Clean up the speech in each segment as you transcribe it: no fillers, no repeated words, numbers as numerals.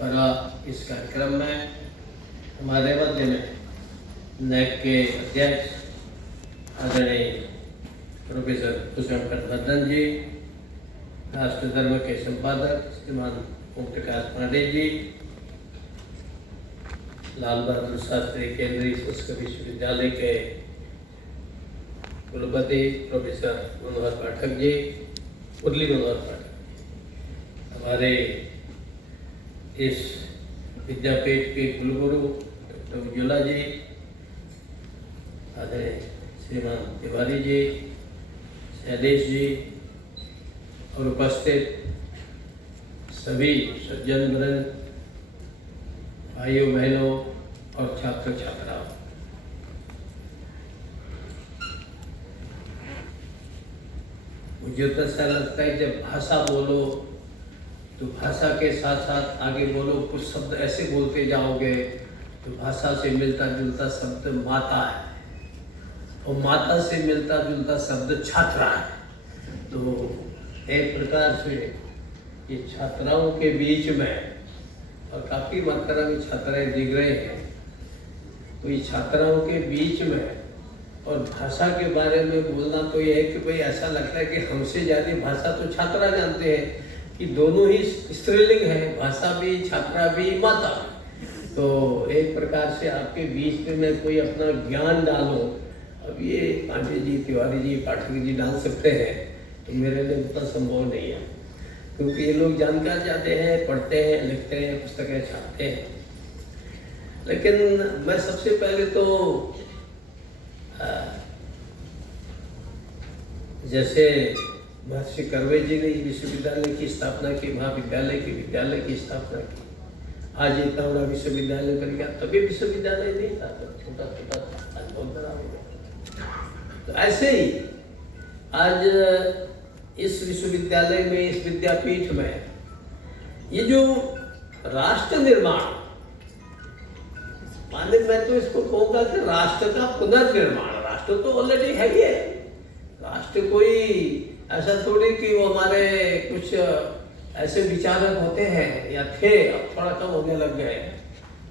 बड़ा इस कार्यक्रम में हमारे मध्य में नैक के अध्यक्ष आदरणीय प्रोफेसर कुशल कटवर्धन जी, राष्ट्र धर्म के संपादक श्रीमान ओम प्रकाश पांडे जी, लाल बहादुर शास्त्री केंद्रीय संस्कृत विश्वविद्यालय के कुलपति प्रोफेसर मनोहर पाठक जी, मुरली मनोहर पाठक, हमारे इस विद्यापीठ के कुलगुरु डॉक्टर उज्ज्वला जी, आदरणीय श्रीमान तिवारी जी, शैलेश जी और उपस्थित सभी सज्जन वृंद, भाइयों बहनों और छात्र छात्राओं, मुझे तो ऐसा लगता है जब भाषा बोलो तो भाषा के साथ साथ आगे बोलो, कुछ शब्द ऐसे बोलते जाओगे तो भाषा से मिलता जुलता शब्द माता है और माता से मिलता जुलता शब्द छात्रा है। तो एक प्रकार से ये छात्राओं के बीच में, और काफ़ी मात्रा में छात्राएं दिख रहे हैं, तो ये छात्राओं के बीच में और भाषा के बारे में बोलना तो ये है कि भाई ऐसा लगता है कि हमसे ज़्यादा भाषा तो छात्रा जानते हैं कि दोनों ही स्त्रीलिंग है, भाषा भी छात्रा भी माता भी। तो एक प्रकार से आपके बीच में कोई अपना ज्ञान डालो। अब ये पांडे जी, तिवारी जी, पाठक जी डाल सकते हैं, तो मेरे लिए उतना संभव नहीं है, क्योंकि ये लोग जानकार जाते हैं, पढ़ते हैं, लिखते हैं, पुस्तकें छापते हैं। लेकिन मैं सबसे पहले तो जैसे महर्षि कर्वे जी ने विश्वविद्यालय की स्थापना की, महाविद्यालय की विद्यालय की स्थापना की, आज इतना बड़ा विश्वविद्यालय बन गया, तभी विश्वविद्यालय नहीं था, तो छोटा छोटा था, आज बहुत बड़ा हो गया। तो ऐसे ही आज इस विश्वविद्यालय में, इस विद्यापीठ में ये जो राष्ट्र निर्माण, माने मैं तो इसको कहूँगा कि राष्ट्र का पुनर्निर्माण, राष्ट्र तो ऑलरेडी है ही है। राष्ट्र कोई ऐसा थोड़ी कि वो हमारे कुछ ऐसे विचारक होते हैं या थे, अब थोड़ा कम होने लग गए।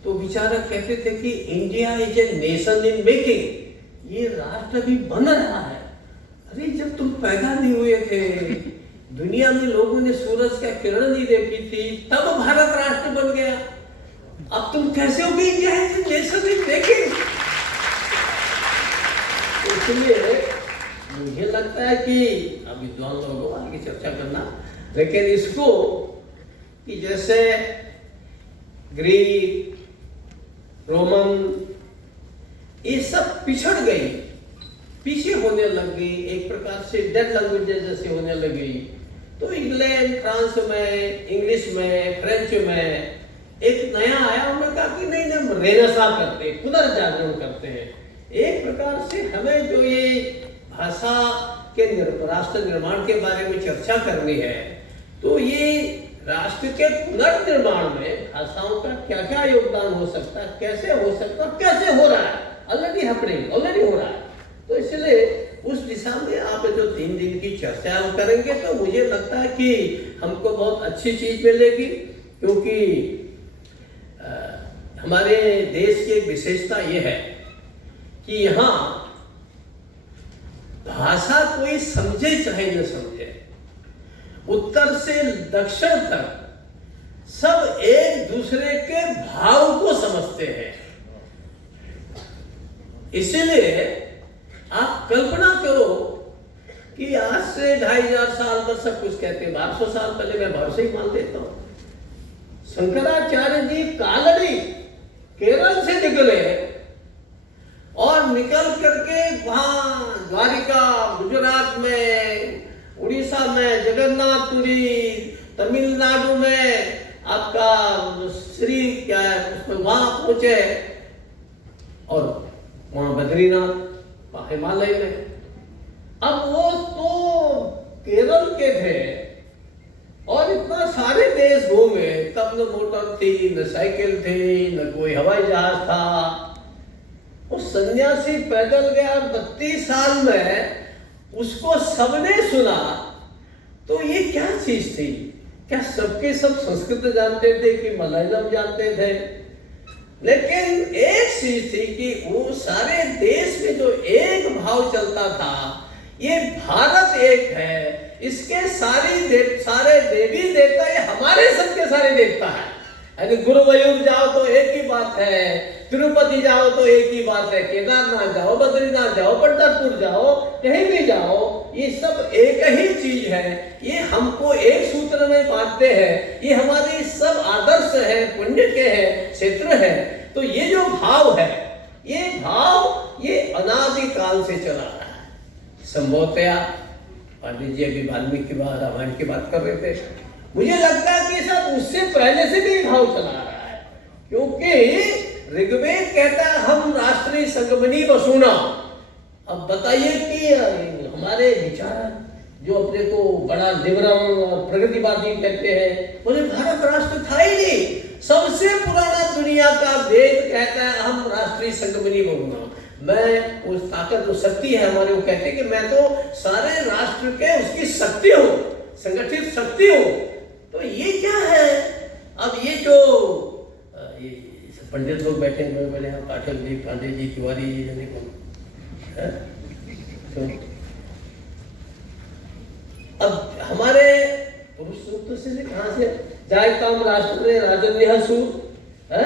तो विचारक कहते थे कि India is a nation in making, ये राष्ट्र भी बन रहा है। अरे जब तुम पैदा नहीं हुए थे, दुनिया में लोगों ने सूरज का किरण नहीं देखी थी, तब भारत राष्ट्र बन गया। अब तुम कैसे हो गई India is a nation in making? इसलिए मुझे लगता है कि अब विद्वान लोगों आगे चर्चा करना, लेकिन इसको कि जैसे ग्रीक, रोमन, ये सब पिछड़ गई, पीछे होने लग गई, एक प्रकार से डेड लैंग्वेजेस जैसे होने लगी। तो इंग्लैंड, फ्रांस में, इंग्लिश में, फ्रेंच में एक नया आया, उन्होंने कहा कि नहीं हम रेनेसां करते हैं, पुनर्जागरण करते हैं। एक प्रकार से हमें जो ये भाषा के राष्ट्र निर्माण के बारे में चर्चा करनी है, तो ये राष्ट्र के पुनर्निर्माण में भाषाओं का क्या क्या योगदान हो सकता है, कैसे हो सकता है, कैसे हो रहा है, ऑलरेडी हैपनिंग, ऑलरेडी हो रहा है। तो इसलिए उस दिशा में आप जो 3 दिन की चर्चा हम करेंगे, तो मुझे लगता है कि हमको बहुत अच्छी चीज मिलेगी, क्योंकि हमारे देश की एक विशेषता यह है कि यहाँ भाषा कोई समझे चाहे न समझे, उत्तर से दक्षिण तक सब एक दूसरे के भाव को समझते हैं। इसीलिए आप कल्पना करो कि आज से 2500 साल पर सब कुछ कहते हैं, 1200 साल पहले मैं भरोसे ही मान लेता हूं। शंकराचार्य जी कालड़ी केरल से निकले और निकल करके वहां द्वारिका, गुजरात में, उड़ीसा में जगन्नाथपुरी, तमिलनाडु में आपका श्री क्या है उसमें वहां पहुंचे, और वहां बद्रीनाथ हिमालय में। अब वो तो केरल के थे और इतना सारे देश घूमे, तब न मोटर थी, न साइकिल थी, न कोई हवाई जहाज था। उस सन्यासी पैदल गया 32 साल में, उसको सबने सुना। तो ये क्या चीज थी? क्या सबके सब संस्कृत जानते थे कि मलयालम जानते थे? लेकिन एक चीज थी कि वो सारे देश में जो एक भाव चलता था, ये भारत एक है, इसके सारे देवी देवता ये हमारे सबके सारे देवता है। यानी गुरुवायूर जाओ तो एक ही बात है, तिरुपति जाओ तो एक ही बात है, केदारनाथ जाओ, बद्रीनाथ जाओ, पंढरपुर जाओ, कहीं भी जाओ, ये सब एक ही चीज है। ये हमको एक सूत्र में बांधते हैं, ये हमारे सब आदर्श है, पुण्य के हैं, क्षेत्र है। तो ये जो भाव है, ये भाव ये अनादिकाल से चला रहा है। संभवतया पांडित जी अभी वाल्मीकि रामायण की बात कर रहे थे, मुझे लगता है कि सब उससे पहले से भी भाव चला रहा है, क्योंकि ऋग्वेद कहता है हम राष्ट्रीय संगमनी वसुना। अब बताइए कि हमारे विचार जो अपने को बड़ा लिबरल और प्रगतिवादी कहते हैं, बोले भारत राष्ट्र था ही नहीं। सबसे पुराना दुनिया का वेद कहता है हम राष्ट्रीय संगमनी वसुना। मैं उस ताकत और शक्ति है हमारे, वो कहते हैं कि मैं तो सारे राष्ट्र के उसकी शक्ति हूँ, संगठित शक्ति हूँ। तो ये क्या है? अब ये जो पंडित लोग बैठे हैं, बड़े हैं, पाटिल जी, पांडे जी, तिवारी जी, जाने कौन, तो अब हमारे पुरुष सूत्र से कहां से जायताम राष्ट्र राजन्य सूर है,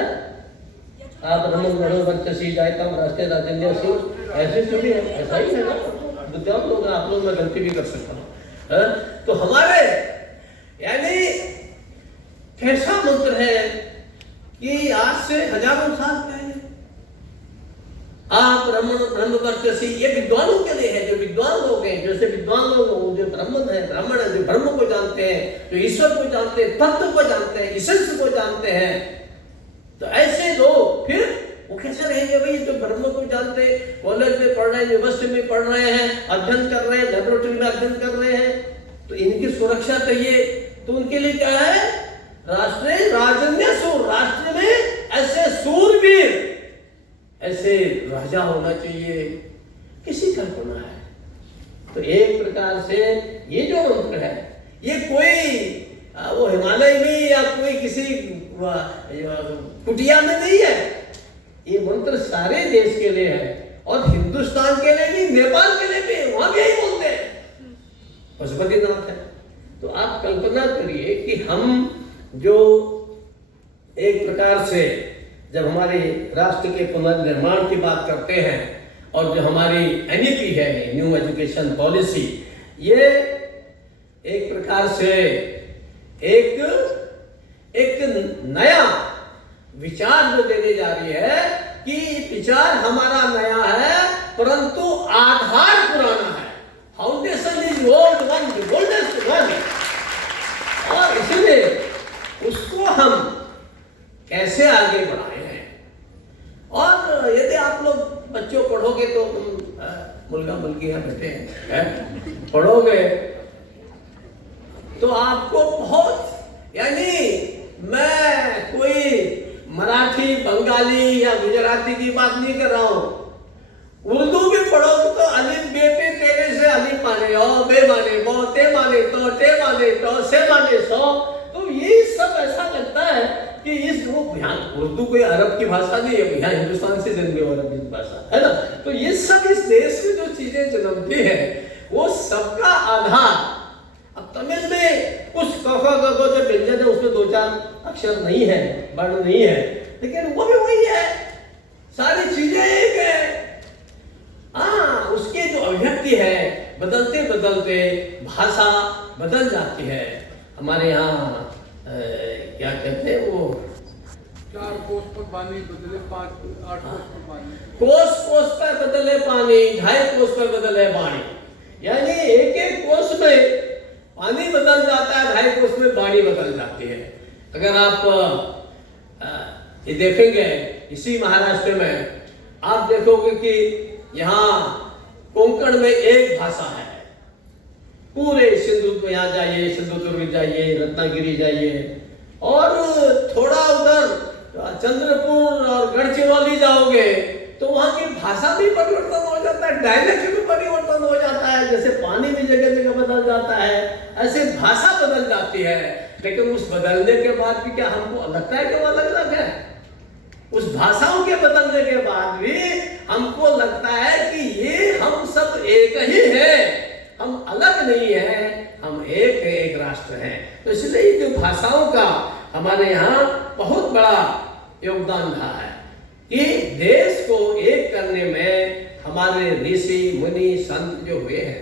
आप रमन मनोवर्चसी जायताम राष्ट्र राजन्य सूर, ऐसे थोड़ी है, ऐसा ही है ना। विद्वान लोग, आप लोग, मैं गलती भी कर सकता हूँ। तो हमारे यानी कैसा मंत्र है कि आज से हजारों साल पहले आप ब्रह्म वर्चसी, ये विद्वानों के लिए है, जो विद्वान लोग हैं, जैसे विद्वान लोग जो ब्राह्मण है, जो ब्रह्म को जानते हैं, जो ईश्वर को जानते हैं, तत्व को जानते हैं, ईश्वर को जानते हैं, तो ऐसे लोग फिर वो कैसे रहेंगे भाई? जो ब्रह्म को जानते, कॉलेज में पढ़ रहे हैं, यूनिवर्सिटी में पढ़ रहे हैं, अध्ययन कर रहे हैं, लेबोरेटरी में अध्ययन कर रहे हैं, तो इनकी सुरक्षा चाहिए। तो उनके लिए क्या है? राष्ट्रीय राजन्य सूर, राष्ट्र में ऐसे सूरवीर, ऐसे राजा होना चाहिए, किसी कल्पना है। तो एक प्रकार से ये जो मंत्र है, ये कोई वो हिमालय में या कोई किसी कुटिया में नहीं है, ये मंत्र सारे देश के लिए है, और हिंदुस्तान के लिए भी, नेपाल के लिए भी, वहां भी यही बोलते हैं, पशुपतिनाथ है। तो आप कल्पना करिए कि हम जो एक प्रकार से जब हमारे राष्ट्र के पुनर्निर्माण की बात करते हैं, और जो हमारी एनईपी है, न्यू एजुकेशन पॉलिसी, ये एक प्रकार से एक नया विचार जो देने जा रही है कि विचार हमारा नया है, परंतु आधार पुराना है। Foundation is old one, oldest one, और इसलिए उसको हम कैसे आगे बढ़ाए हैं। और यदि आप लोग बच्चों पढ़ोगे तो मुल्का मुल्कियां बैठे हैं, पढ़ोगे तो आपको बहुत, यानी मैं कोई मराठी, बंगाली या गुजराती की बात नहीं कर रहा हूं, उर्दू भी पढ़ोगे तो अलिफ बे पे तेरे से अलिफ माने, ओ बे माने, बो ते माने, तो ते माने, तो से माने, सो। तो ये सब ऐसा लगता है कि इस यहाँ उर्दू कोई अरब की भाषा नहीं है, यहाँ हिंदुस्तान से जन्मी अरबी भाषा है ना। तो ये सब इस देश में जो चीजें जन्मती है, वो सबका आधार। अब तमिल में कुछ कफा गगो जो व्यंजन है, उसमें 2-4 अक्षर नहीं है, वर्ण नहीं है, लेकिन वो भी वही है, सारी चीजें एक है। हाँ, उसके जो अभिव्यक्ति है, बदलते बदलते भाषा बदल जाती है। हमारे यहाँ क्या कहते हैं वो, 4 कोस पर पानी बदले 5-8 कोस पर पानी, कोस पर बदले पानी, 2.5 कोस पर बदले पानी। यानी एक कोस में पानी बदल जाता है, 2.5 कोस में पानी बदल जाती है। अगर आप ये देखेंगे इसी महाराष्ट्र में, आप देखोगे कि यहाँ कोंकण में एक भाषा है, पूरे सिंधु यहाँ जाइए, सिंधुदुर्ग जाइए, रत्नागिरी जाइए, और थोड़ा उधर चंद्रपुर और गढ़चिरौली जाओगे तो वहाँ की भाषा भी परिवर्तन हो जाता है, डायलेक्ट भी परिवर्तन हो जाता है। जैसे पानी भी जगह जगह बदल जाता है, ऐसे भाषा बदल जाती है। लेकिन उस बदलने के बाद भी क्या हमको लगता है कि वो अलग अलग है? उस भाषाओं के बदलने के बाद भी हमको लगता है कि ये हम सब एक ही हैं, हम अलग नहीं हैं, हम एक राष्ट्र हैं। तो इसलिए जो भाषाओं का हमारे यहाँ बहुत बड़ा योगदान रहा है कि देश को एक करने में हमारे ऋषि मुनि संत जो हुए हैं,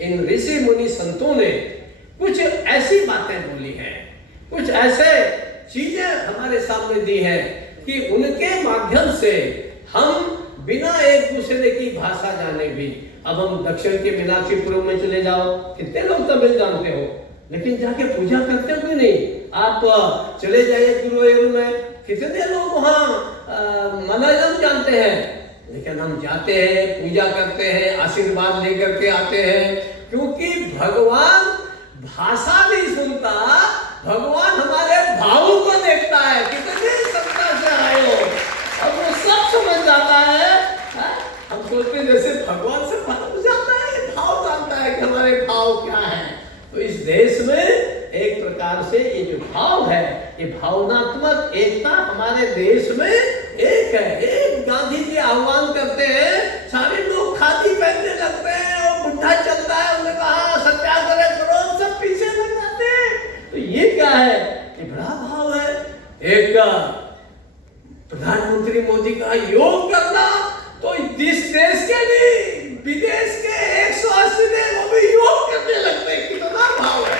इन ऋषि मुनि संतों ने कुछ ऐसी बातें बोली हैं, कुछ ऐसे चीजें हमारे सामने दी हैं कि उनके माध्यम से हम बिना एक दूसरे की भाषा जाने भी, अब हम दक्षिण के मीनाक्षीपुरम में चले जाओ, कितने लोग तमिल जानते हो, लेकिन जाके पूजा करते हो कि नहीं? आप चले जाइए गुरुवायूर में, कितने लोग वहाँ मलयालम जानते हैं, लेकिन हम जाते हैं, पूजा करते हैं, आशीर्वाद लेकर के आते हैं, क्योंकि भगवान भाषा नहीं सुनता, भगवान हमारे भावों को देखता है। कितने सत्ता से आए हो, अब वो सब समझ जाता है। हम सोचते हैं जैसे भगवान से भाव जाता है, भाव जानता है कि हमारे भाव क्या है। तो इस देश में एक प्रकार से ये जो भाव है, ये भावनात्मक एकता हमारे देश में एक है। एक गांधी जी आह्वान करते हैं, सारे लोग खादी पहनने लगते हैं और बुढ़ा चलता है, उन्होंने कहा सत्याग्रह करो, सब पीछे लग जाते हैं। तो ये क्या है? ये बड़ा भाव है। एक प्रधानमंत्री मोदी का योग करना, तो इस देश के नहीं विदेश के 180 देश वो भी योग करने लगते हैं। कितना भाव है!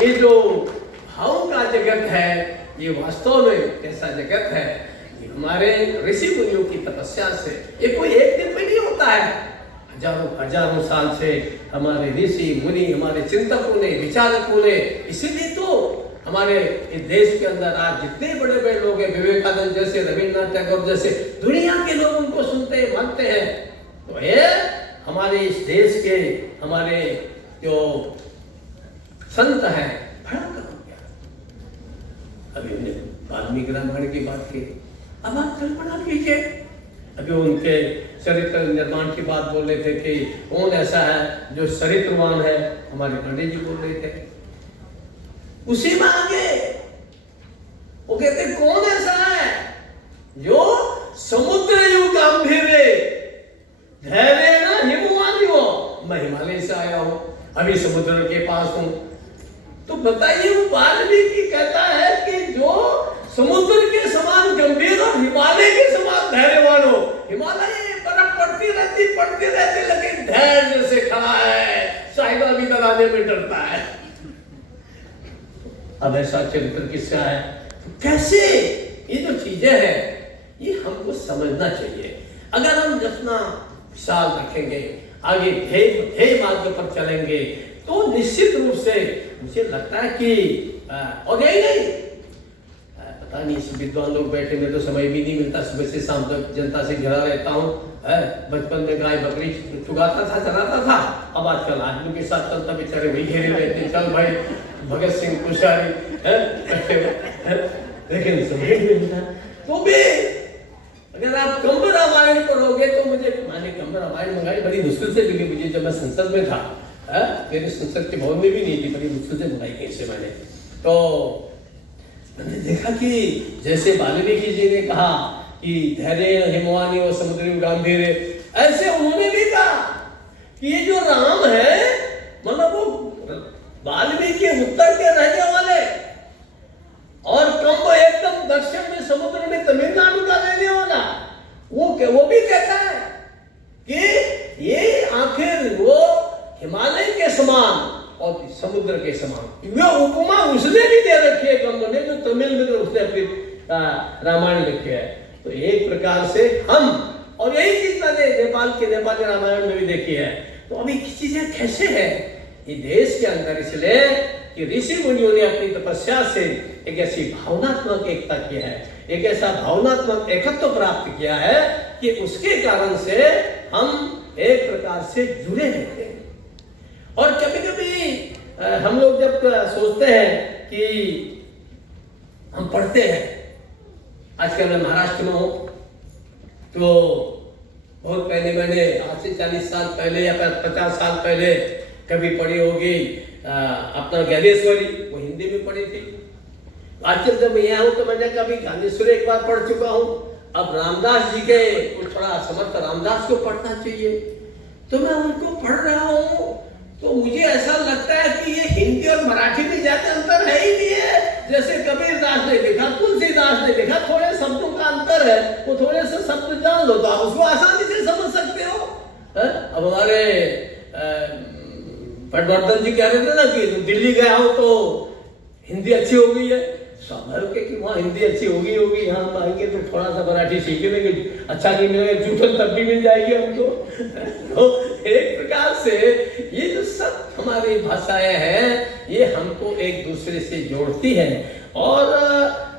ये जो भाव का जगत है, ये वास्तव में कैसा जगत है? ये हमारे ऋषि मुनियों की तपस्या से, ये कोई एक दिन में नहीं होता है, हजारों साल से हमारे ऋषि मुनि, हमारे चिंतकों ने, विचारकों ने, इसीलिए तो हमारे इस देश के अंदर आज जितने बड़े बड़े लोग हैं, विवेकानंद जैसे, रविन्द्रनाथ टैगोर जैसे, दुनिया के लोग उनको सुनते हैं, मानते हैं। तो ये हमारे इस देश के हमारे जो संत हैं, बड़ा काम किया। अभी हमने वाल्मीकि रामायण की बात की, अब आप कल्पना कीजिए, अभी उनके चरित्र निर्माण की बात बोल रहे थे कि कौन ऐसा है जो चरित्रवान है, हमारे पंडित जी बोल रहे थे। उसी में आगे वो कहते कौन ऐसा है जो समुद्र युग गंभीर धैर्य ना हिमवानी हो। मैं हिमालय से आया हूं, अभी समुद्र के पास हूं, तो बताइए वो वाल्मीकि कहता है कि जो समुद्र के समान गंभीर और हिमालय के समान धैर्यवान हो। हिमालय बर्फ पड़ती रहती लेकिन धैर्य से खड़ा है, साहिबा भी डराने में डरता है। अब ऐसा चरित्र किसका है? तो कैसे ये जो चीजें हैं, ये हमको समझना चाहिए। अगर हम जितना विशाल रखेंगे, आगे ध्येय मार्ग पर चलेंगे, तो निश्चित रूप से मुझे लगता है कि और यही नहीं, पता नहीं इस विद्वान लोग बैठे में तो समय भी नहीं मिलता, सुबह से शाम तक जनता से घिरा रहता हूँ। बचपन में गाय बकरी चुगाता था, चलाता था, अब आजकल आदमी के साथ चलता, बेचारे वही घेरे रहते, चल भाई भगत सिंह कुशारी लेकिन समझ नहीं मिलता। तो भी अगर आप कंब रामायण पढ़ोगे तो मुझे, मैंने कंब रामायण मंगाई, बड़ी मुश्किल से मिली मुझे जब मैं संसद में था, मेरे संसद के भवन में भी नहीं थी, बड़ी मुश्किल से मंगाई कहीं से मैंने। तो मैंने देखा कि जैसे वाल्मीकि जी ने कहा कि धैर्य हिमवानी और समुद्री गंभीर, ऐसे उन्होंने भी कहा कि ये जो राम है, मतलब वो वाल्मीकि उत्तर के रहने वाले और कंब एकदम दक्षिण में समुद्र में तमिलनाडु का रहने वाला, वो भी कहता है कि ये आखिर वो हिमालय के समान और समुद्र के समान। वह उपमा उसने भी दे रखी है कंब ने, जो तमिल में तो उसने अपनी रामायण लिखे है। तो एक प्रकार से हम, और यही चीज मैंने नेपाली रामायण में भी देखी है। तो अभी चीजें कैसे है ये देश के अंदर, इसलिए कि ऋषि मुनियों ने अपनी तपस्या से एक ऐसी भावनात्मक एकता की है, एक ऐसा भावनात्मक एकत्व प्राप्त किया है कि उसके कारण से हम एक प्रकार से जुड़े रहते हैं। और कभी कभी हम लोग जब सोचते हैं कि हम पढ़ते हैं, आजकल मैं महाराष्ट्र में हूँ, तो बहुत पहले मैंने आज से 40 साल पहले या 50 साल पहले कभी पढ़ी होगी अपना ज्ञानेश्वरी वो हिंदी में पढ़ी थी। आजकल जब मैं यहाँ हूँ तो मैंने कभी ज्ञानेश्वरी एक बार पढ़ चुका हूँ। अब रामदास जी के कुछ थोड़ा समर्थ रामदास को पढ़ना चाहिए, तो मैं उनको पढ़ रहा हूँ तो मुझे ऐसा लगता है कि ये हिंदी और मराठी में ज्यादा अंतर है ही नहीं है। जैसे कबीरदास ने लिखा, तुलसीदास ने लिखा, थोड़े शब्दों का अंतर है, वो थोड़े से शब्द जान लो तो आप उसको आसानी से समझ सकते हो। अब हमारे पटवर्धन जी कह रहे थे ना कि दिल्ली गया हो तो हिंदी अच्छी हो गई है। स्वाभाविक है कि वहाँ हिंदी अच्छी होगी यहाँ हम आएंगे तो थोड़ा सा मराठी सीख लेंगे, अच्छा नहीं मिलेगा जूठन तब भी मिल जाएगी हमको। तो एक प्रकार से ये जो सब हमारी भाषाएं हैं ये हमको एक दूसरे से जोड़ती हैं। और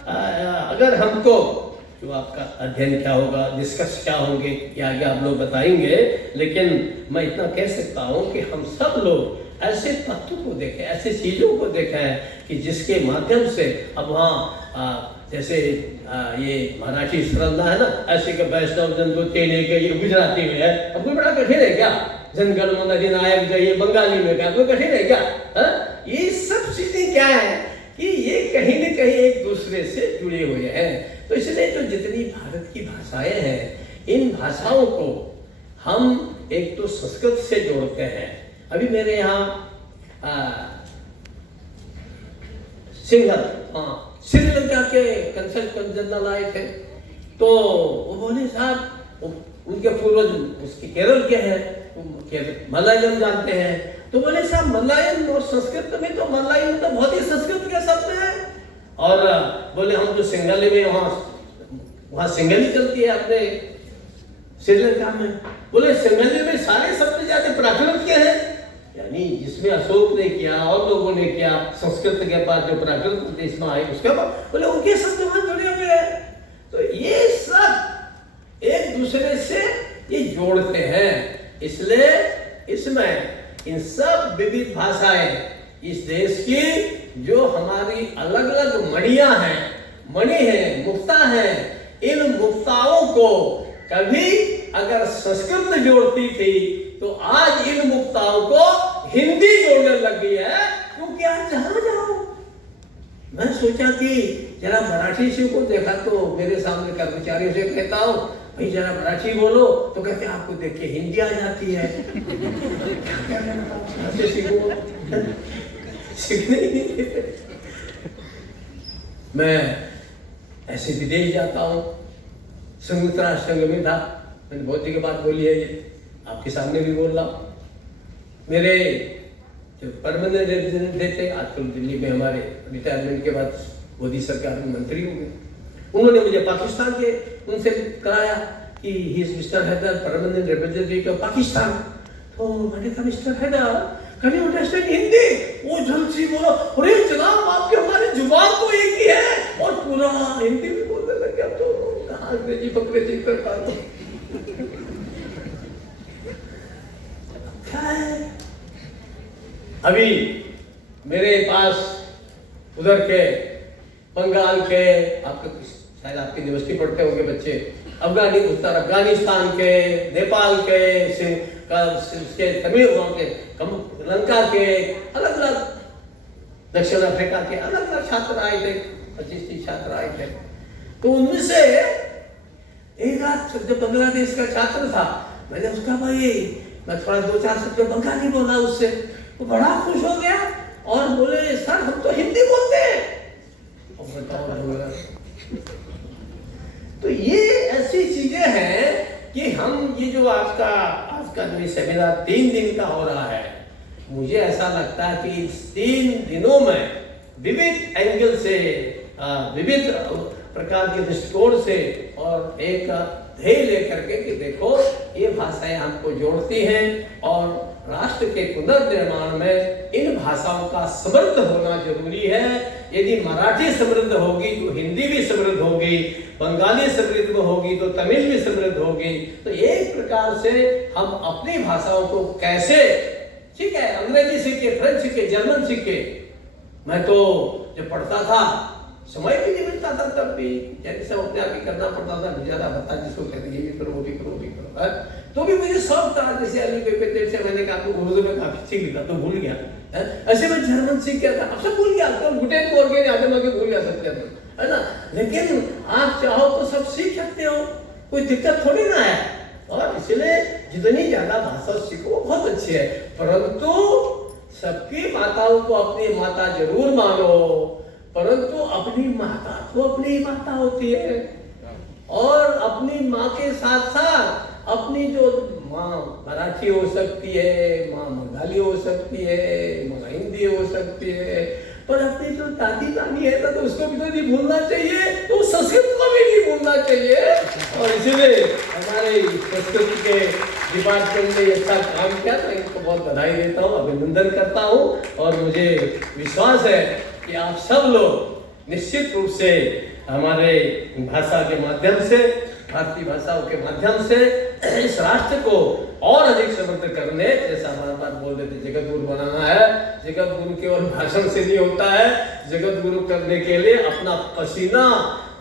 अगर हमको जो आपका अध्ययन क्या होगा, निष्कर्ष क्या होंगे, क्या आगे आप लोग बताएंगे, लेकिन मैं इतना कह सकता हूँ कि हम सब लोग ऐसे तत्व को देखें, ऐसे चीजों को देखें कि जिसके माध्यम से अब वहाँ जैसे ये मराठी श्रद्धा है ना, ऐसे के वैष्णव जन को तेने के ये गुजराती में है। अब कोई बड़ा कठिन है क्या? जनगण मन अधिनायक जय बंगाली में क्या कोई कठिन है क्या? ये सब चीजें क्या है कि ये कहीं न कहीं एक दूसरे से जुड़े हुए हैं। तो इसलिए जो जितनी भारत की भाषाएं हैं, इन भाषाओं को हम एक तो संस्कृत से जोड़ते हैं। अभी मेरे यहाँ सिंघल श्रीलंका के कंसल्टेंट जनरल आए थे, तो वो बोले साहब उनके पूर्वज उसके केरल के हैं, मलयालम जानते हैं, तो बोले साहब मलयालम और संस्कृत में तो मलयालम तो बहुत ही संस्कृत के शब्द है। और बोले हम जो सिंघली में वहाँ सिंघली चलती है अपने श्रीलंका में, बोले सिंघली में सारे शब्द ज्यादा प्राकृत के हैं, यानी जिसमें अशोक ने किया और लोगों ने किया संस्कृत के बाद जो प्राकृत प्रदेश में आए उसके बाद बोले उनके शब्द वहां जुड़े हुए हैं। तो ये सब एक दूसरे से ये जोड़ते हैं। इसलिए इसमें इन सब विविध भाषाएं इस देश की जो हमारी अलग अलग मणियां हैं, मणि है, मुक्ता है, इन मुक्ताओं को कभी अगर संस्कृत जोड़ती थी तो आज इन मुक्ताओं को हिंदी जोड़ने लग गई है। क्योंकि आज जहां जाओ, मैं सोचा कि जरा मराठी से को देखा तो मेरे सामने कर्मचारियों से कहता हूं भाई जरा मराठी बोलो, तो कहते हैं आपको देख के हिंदी आ जाती है। मैं ऐसे विदेश जाता हूँ, संयुक्त राष्ट्र संघ में था, मैंने बहुत जगह बात बोली है, ये आपके सामने भी बोल रहा हूँ। मेरे जो परमानेंट रिप्रेजेंटेटिव थे, आजकल दिल्ली में हमारे रिटायरमेंट के बाद मोदी सरकार में मंत्री हो गए, उन्होंने मुझे पाकिस्तान के उनसे कराया कि he is mister Haider permanent representative of Pakistan. तो मैंने कहा mister Haider can you understand Hindi? वो जल्द से बोला अरे जनाब आपके हमारी जुबान तो एक ही है, और पूरा हिंदी में बोलने लग गया। तो अंग्रेजी बकरेजी कर पाता अभी मेरे पास उधर के बंगाल के, आपके शायद आपकी यूनिवर्सिटी पढ़ते होंगे बच्चे, उत्तर अफगानिस्तान के, नेपाल के, तमिल के, लंका के, अलग अलग दक्षिण अफ्रीका के अलग अलग छात्र आए थे, 25-30 छात्र आए थे। तो उनमें से एक आध जो बांग्लादेश का छात्र था, मैंने उसका भाई मैं थोड़ा 2-4 शब्द बंगाली बोला उससे, वो बड़ा खुश हो गया और बोले सर हम तो हिंदी बोलते हैं। तो ये ऐसी चीजें हैं कि हम ये जो आज का जो ये सेमिनार 3 दिन का हो रहा है, मुझे ऐसा लगता है कि इस 3 दिनों में विविध एंगल से, विविध प्रकार के दृष्टिकोण से और एक ध्येय लेकर के कि देखो ये भाषाएं हमको जोड़ती हैं और राष्ट्र के पुनर्निर्माण में इन भाषाओं का समृद्ध होना जरूरी है। यदि मराठी समृद्ध होगी तो हिंदी भी समृद्ध होगी, बंगाली समृद्ध होगी तो तमिल भी समृद्ध होगी। तो एक प्रकार से हम अपनी भाषाओं को कैसे, ठीक है अंग्रेजी सीखे, फ्रेंच सीखे, जर्मन सीखे, मैं तो जब पढ़ता था समय भी नहीं मिलता था, तब भी जैसे अपने आप ही करना पड़ता था, ज्यादा बता जिसको कहते ये भी करो वो भी करो वो भी करो, तो भी मुझे शौक था। जैसे अली पे से मैंने कहा उर्दू में काफी सीख लिया तो भूल गया, ऐसे में जर्मन सीख गया था, अब सब भूल गया, तो गुटेन मॉर्गन आगे मागे भूल जा सकते हैं, है ना। लेकिन आप चाहो तो सब सीख सकते हो, कोई दिक्कत थोड़ी ना है। और इसलिए जितनी ज्यादा भाषा सीखो बहुत अच्छी है, परंतु सबकी माताओं को अपनी माता जरूर मानो, परंतु अपनी माता तो अपनी माता होती है, और अपनी माँ के साथ साथ अपनी जो माँ मराठी हो सकती है, माँ बंगाली हो सकती है, माँ हिंदी हो सकती है, पर अपनी जो दादी नानी है तो उसको भी तो नहीं भूलना चाहिए, तो संस्कृत को भी नहीं भूलना चाहिए। और इसलिए हमारे संस्कृत के डिपार्टमेंट ने अच्छा काम किया, तो इनको बहुत बधाई देता हूँ, अभिनंदन करता हूँ। और मुझे विश्वास है कि आप सब लोग निश्चित रूप से हमारे भाषा के माध्यम से, भारतीय भाषाओं के माध्यम से इस राष्ट्र को और अधिक समृद्ध करने, जैसा हमारा बात बोल रहे थे, जगत गुरु बनाना है। जगत गुरु केवल भाषण से नहीं होता है, जगत गुरु करने के लिए अपना पसीना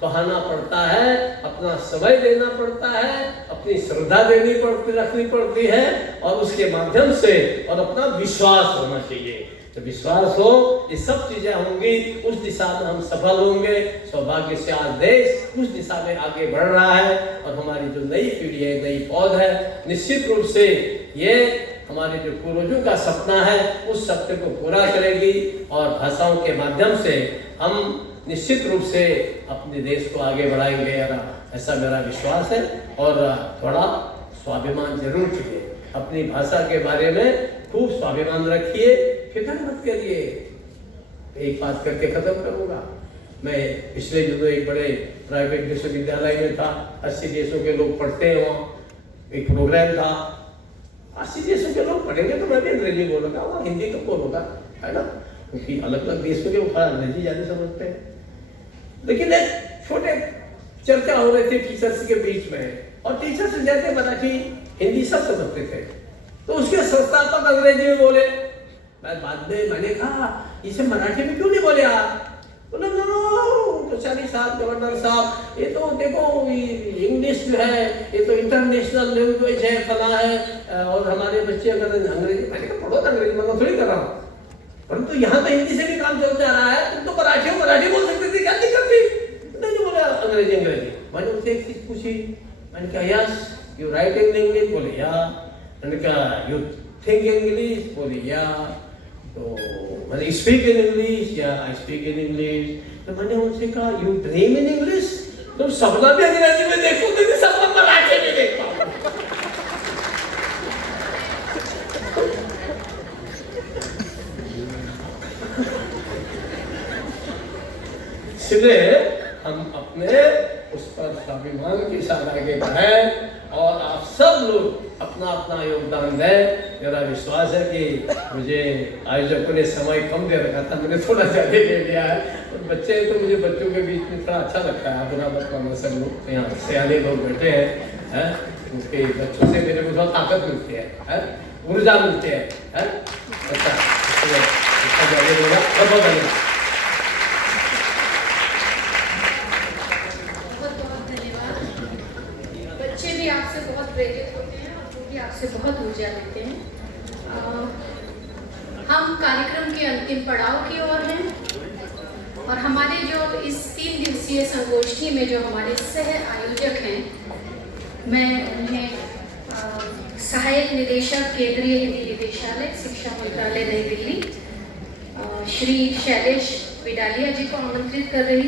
बहाना पड़ता है, अपना समय देना पड़ता है, अपनी श्रद्धा रखनी पड़ती है, और उसके माध्यम से और अपना विश्वास होना चाहिए। तो विश्वास हो, ये सब चीजें होंगी, उस दिशा में हम सफल होंगे। सौभाग्य से आज देश उस दिशा में आगे बढ़ रहा है, और हमारी जो नई पीढ़ी है, नई पौध है, निश्चित रूप से ये हमारे जो पूर्वजों का सपना है उस सपने को पूरा करेगी, और भाषाओं के माध्यम से हम निश्चित रूप से अपने देश को आगे बढ़ाएंगे, ऐसा मेरा विश्वास है। और थोड़ा स्वाभिमान जरूर कीजिए, अपनी भाषा के बारे में खूब स्वाभिमान रखिए, फिक्र मत करिए। एक बात करके खत्म करूंगा, मैं पिछले दिनों एक बड़े प्राइवेट विश्वविद्यालय में था, 80 देशों के लोग पढ़ते हैं, वहाँ एक प्रोग्राम था, 80 देशों के लोग पढ़ेंगे तो मैं भी अंग्रेजी बोलूंगा, वहाँ हिंदी कब बोलूंगा, है ना, क्योंकि अलग अलग देशों के ऊपर अंग्रेजी ज्यादा समझते हैं। लेकिन एक छोटे चर्चा हो रही थी टीचर्स के बीच में, और टीचर्स जैसे मराठी हिंदी सब समझते थे, तो उसके संस्थापक अंग्रेजी में बोले। बाद में मैंने कहा इसे मराठी में क्यों नहीं बोले आप? बोले नो कचहरी साहब, गवर्नर साहब, ये तो देखो इंग्लिश जो है ये तो इंटरनेशनल लैंग्वेज है, फला है, और हमारे बच्चे अगर अंग्रेजी, मैंने कहा पढ़ो अंग्रेजी, मैं थोड़ी कर रहा हूँ, परंतु यहाँ तो हिंदी से भी काम चलता रहा है, तुम तो मराठी बोल सकते थे, क्या दिक्कत थी? नहीं बोला अंग्रेजी। मैंने उनसे एक चीज पूछी, मैंने कहा yes you right in English? बोले या। मैंने कहा यू थिंक इंग्लिश? बोले या। तो मैंने स्पीक इन इंग्लिश? या आई स्पीक इन इंग्लिश। तो मैंने उनसे कहा यू ड्रीम इन इंग्लिश? तुम सपना भी अंग्रेजी में देखो, तो सपना मराठी में देखता हूँ। इसलिए हम अपने उस पर स्वाभिमान के साथ आगे बढ़ें, और आप सब लोग अपना अपना योगदान दें। मेरा विश्वास है कि मुझे आयोजकों ने समय कम दे रखा था, मैंने थोड़ा ज़्यादा दे दिया है, और बच्चे तो मुझे बच्चों के बीच में थोड़ा अच्छा लगता है, बुरा मत मानना सब लोग, यहाँ सियाने लोग बैठे हैं, उनके बच्चों से मेरे को बहुत ताकत मिलती है, ऊर्जा मिलती है। अच्छा बहुत धन्यवाद। आपसे बहुत प्रेरित होते हैं, और वो भी आपसे बहुत ऊर्जा लेते हैं। हम कार्यक्रम के अंतिम पड़ाव की ओर हैं, और हमारे जो इस 3 दिवसीय संगोष्ठी में जो हमारे सह आयोजक हैं, मैं उन्हें सहायक निदेशक केंद्रीय हिंदी निदेशालय शिक्षा मंत्रालय नई दिल्ली श्री शैलेश विडालिया जी को आमंत्रित कर रही